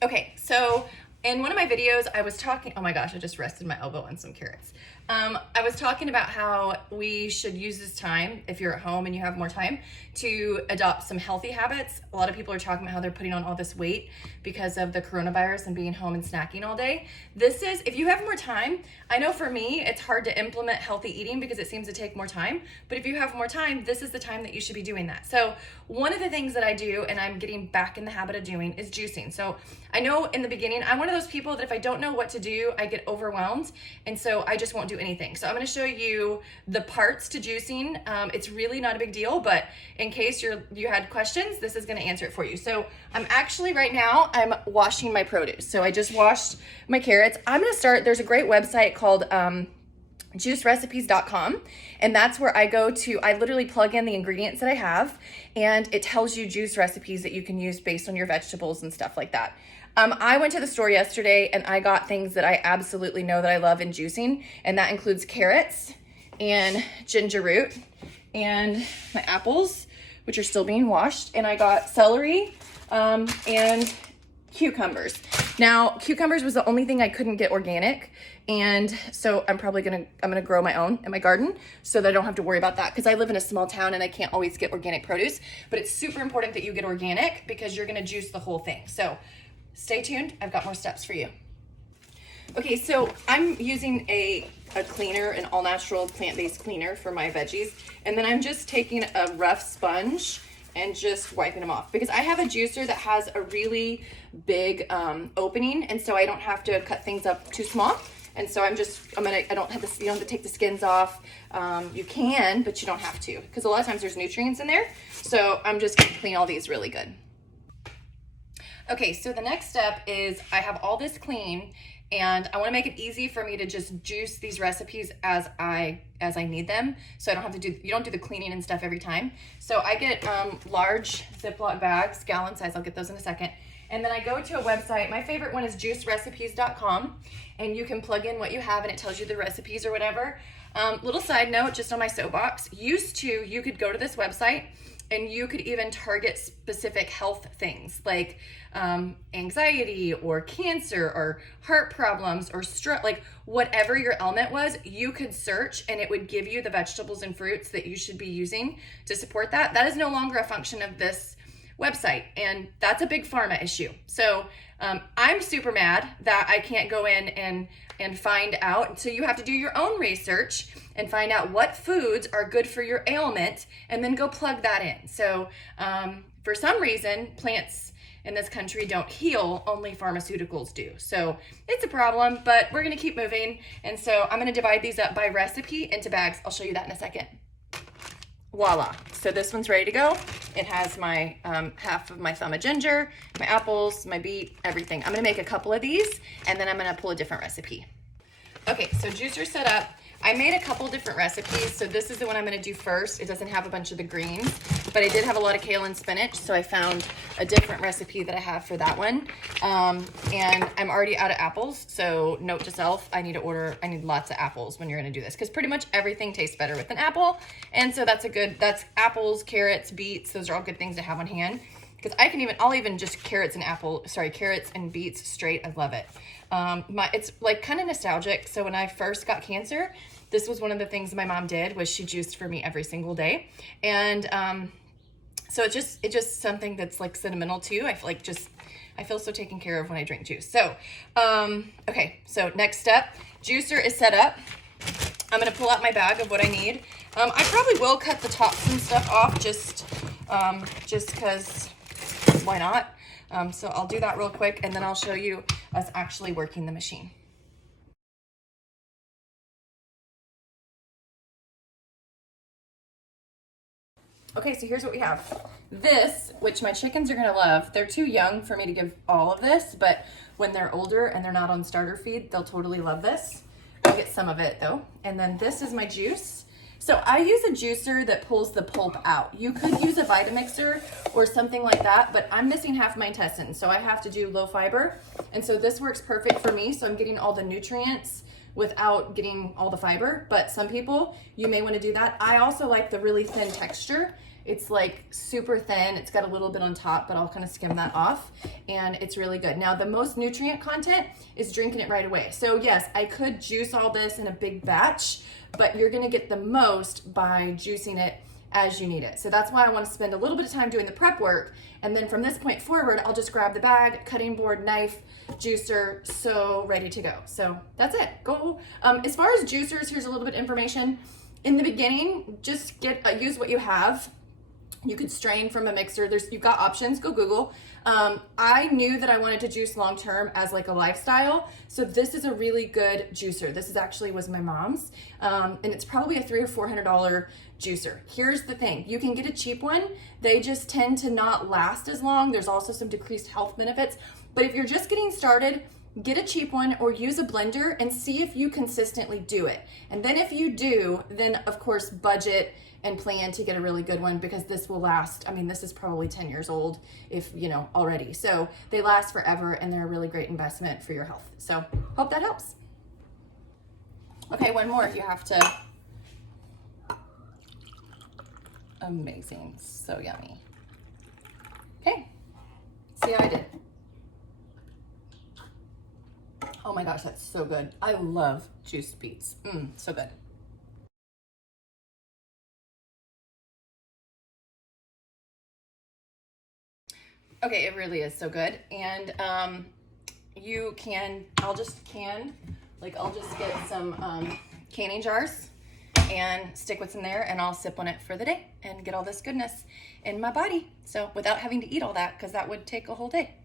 Okay, so in one of my videos, I was talking, oh my gosh, I just rested my elbow on some carrots. I was talking about how we should use this time, if you're at home and you have more time, to adopt some healthy habits. A lot of people are talking about how they're putting on all this weight because of the coronavirus and being home and snacking all day. This is, if you have more time, I know for me, it's hard to implement healthy eating because it seems to take more time, but if you have more time, this is the time that you should be doing that. So one of the things that I do, and I'm getting back in the habit of doing, is juicing. So I know in the beginning, I'm one of those people that if I don't know what to do, I get overwhelmed, and so I just won't do anything. So I'm gonna show you the parts to juicing. It's really not a big deal, but in case you had questions, this is gonna answer it for you. So I'm actually right now, I'm washing my produce. So I just washed my carrots. I'm gonna start, there's a great website called juicerecipes.com, and that's where I go to. I literally plug in the ingredients that I have, and it tells you juice recipes that you can use based on your vegetables and stuff like that. I went to the store yesterday and I got things that I absolutely know that I love in juicing, and that includes carrots and ginger root and my apples, which are still being washed, and I got celery and cucumbers. Now, cucumbers was the only thing I couldn't get organic, and so I'm gonna grow my own in my garden so that I don't have to worry about that, because I live in a small town and I can't always get organic produce. But it's super important that you get organic because you're gonna juice the whole thing. So stay tuned, I've got more steps for you. Okay, so I'm using a cleaner, an all-natural plant-based cleaner for my veggies, and then I'm just taking a rough sponge and just wiping them off, because I have a juicer that has a really big opening, and so I don't have to cut things up too small. And so I don't have to, you don't have to take the skins off. You can, but you don't have to, because a lot of times there's nutrients in there. So I'm just gonna clean all these really good. Okay, so the next step is I have all this clean, and I want to make it easy for me to just juice these recipes as I need them, so I don't have to you don't do the cleaning and stuff every time. So I get large Ziploc bags, gallon size, I'll get those in a second. And then I go to a website. My favorite one is juicerecipes.com, and you can plug in what you have and it tells you the recipes or whatever. Little side note, just on my soapbox, you could go to this website and you could even target specific health things like anxiety or cancer or heart problems or stroke, like whatever your ailment was, you could search and it would give you the vegetables and fruits that you should be using to support that. That is no longer a function of this website, and that's a big pharma issue. So I'm super mad that I can't go in and find out. So you have to do your own research and find out what foods are good for your ailment and then go plug that in. So for some reason, plants in this country don't heal, only pharmaceuticals do. So it's a problem, but we're gonna keep moving. And so I'm gonna divide these up by recipe into bags. I'll show you that in a second. Voila, so this one's ready to go. It has my half of my thumb of ginger, my apples, my beet, everything. I'm gonna make a couple of these and then I'm gonna pull a different recipe. Okay, so juicer set up. I made a couple different recipes, so this is the one I'm gonna do first. It doesn't have a bunch of the greens, but I did have a lot of kale and spinach, so I found a different recipe that I have for that one. And I'm already out of apples, so note to self, I need lots of apples when you're gonna do this, because pretty much everything tastes better with an apple, and so that's apples, carrots, beets, those are all good things to have on hand. Because I'll even just carrots and beets straight. I love it. It's like kind of nostalgic. So when I first got cancer, this was one of the things my mom did, was she juiced for me every single day. And so it's just something that's like sentimental too. I feel so taken care of when I drink juice. So, okay, so next step, juicer is set up. I'm gonna pull out my bag of what I need. I probably will cut the tops and stuff off just because, why not? So I'll do that real quick, and then I'll show you us actually working the machine. Okay, so here's what we have. This, which my chickens are gonna love, they're too young for me to give all of this, but when they're older and they're not on starter feed, they'll totally love this. I'll get some of it though. And then this is my juice. So I use a juicer that pulls the pulp out. You could use a Vitamixer or something like that, but I'm missing half my intestines, so I have to do low fiber. And so this works perfect for me, so I'm getting all the nutrients without getting all the fiber. But some people, you may want to do that. I also like the really thin texture, It's like super thin. It's got a little bit on top, but I'll kind of skim that off, and it's really good. Now, the most nutrient content is drinking it right away. So yes, I could juice all this in a big batch, but you're gonna get the most by juicing it as you need it. So that's why I want to spend a little bit of time doing the prep work, and then from this point forward, I'll just grab the bag, cutting board, knife, juicer, so ready to go. So that's it. Go. As far as juicers, here's a little bit of information. In the beginning, just get use what you have. You could strain from a mixer. You've got options. Go Google. I knew that I wanted to juice long term as like a lifestyle, so this is a really good juicer. This was my mom's, and it's probably a $300 or $400 juicer. Here's the thing: you can get a cheap one. They just tend to not last as long. There's also some decreased health benefits. But if you're just getting started, get a cheap one or use a blender and see if you consistently do it. And then if you do, then of course budget and plan to get a really good one, because this will last. I mean, this is probably 10 years old, if you know already. So they last forever, and they're a really great investment for your health. So hope that helps. Okay, one more if you have to. Amazing, so yummy. Okay, see how I did. Oh my gosh, that's so good. I love juiced beets. So good. Okay, it really is so good. And I'll just get some canning jars and stick what's in there, and I'll sip on it for the day and get all this goodness in my body. So without having to eat all that, because that would take a whole day.